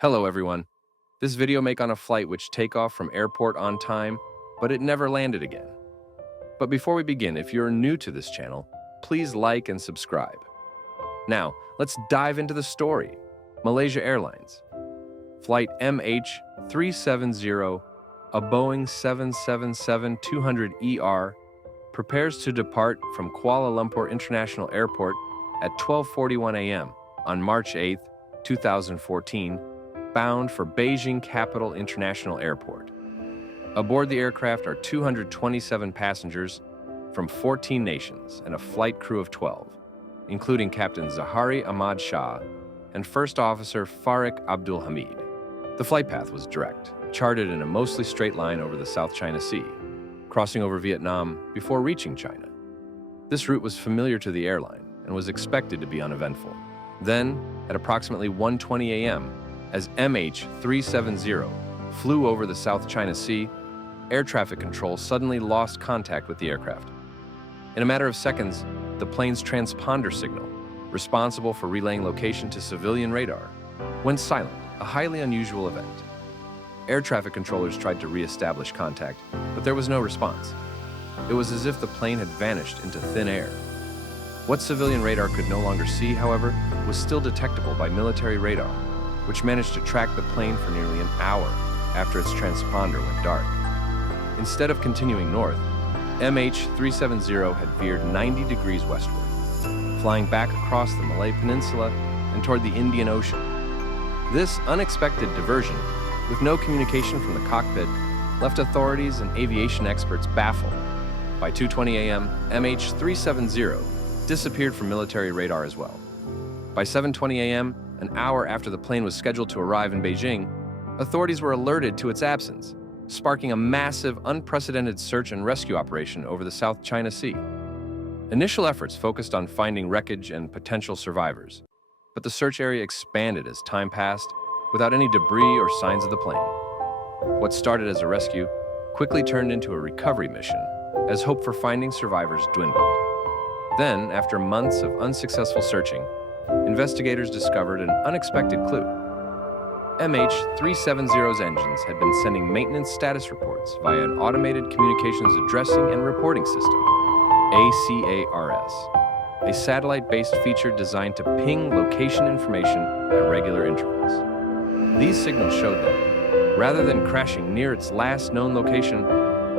Hello everyone. This video make on a flight which take off from airport on time, but it never landed again. But before we begin, if you're new to this channel, please like and subscribe. Now, let's dive into the story. Malaysia Airlines Flight MH370, a Boeing 777-200ER, prepares to depart from Kuala Lumpur International Airport at 12:41 a.m. on March 8, 2014, bound for Beijing Capital International Airport. Aboard the aircraft are 227 passengers from 14 nations and a flight crew of 12, including Captain Zahari Ahmad Shah and First Officer Farik Abdul Hamid. The flight path was direct, charted in a mostly straight line over the South China Sea, crossing over Vietnam before reaching China. This route was familiar to the airline and was expected to be uneventful. Then, at approximately 1:20 a.m., as MH370 flew over the South China Sea, air traffic control suddenly lost contact with the aircraft. In a matter of seconds, the plane's transponder signal, responsible for relaying location to civilian radar, went silent, a highly unusual event. Air traffic controllers tried to re-establish contact, but there was no response. It was as if the plane had vanished into thin air. What civilian radar could no longer see, however, was still detectable by military radar, which managed to track the plane for nearly an hour after its transponder went dark. Instead of continuing north, MH370 had veered 90 degrees westward, flying back across the Malay Peninsula and toward the Indian Ocean. This unexpected diversion, with no communication from the cockpit, left authorities and aviation experts baffled. By 2:20 a.m., MH370 disappeared from military radar as well. By 7:20 a.m., an hour after the plane was scheduled to arrive in Beijing, authorities were alerted to its absence, sparking a massive, unprecedented search and rescue operation over the South China Sea. Initial efforts focused on finding wreckage and potential survivors, but the search area expanded as time passed without any debris or signs of the plane. What started as a rescue quickly turned into a recovery mission as hope for finding survivors dwindled. Then, after months of unsuccessful searching, investigators discovered an unexpected clue. MH370's engines had been sending maintenance status reports via an automated communications addressing and reporting system, ACARS, a satellite-based feature designed to ping location information at regular intervals. These signals showed that, rather than crashing near its last known location,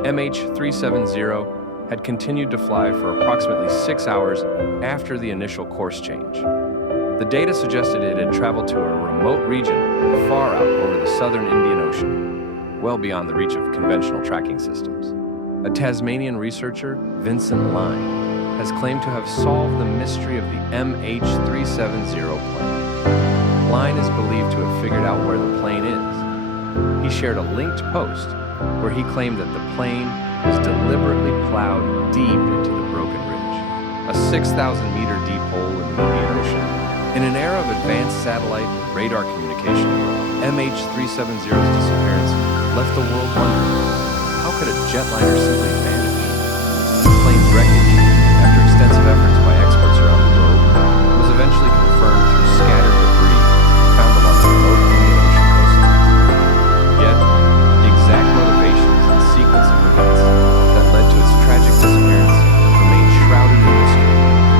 MH370 had continued to fly for approximately 6 hours after the initial course change. The data suggested it had traveled to a remote region far out over the southern Indian Ocean, well beyond the reach of conventional tracking systems. A Tasmanian researcher, Vincent Line, has claimed to have solved the mystery of the MH370 plane. Line is believed to have figured out where the plane is. He shared a linked post where he claimed that the plane was deliberately plowed deep into the broken ridge, a 6,000-meter deep hole in the Indian Ocean. In an era of advanced satellite and radar communication, MH370's disappearance left the world wondering, how could a jetliner simply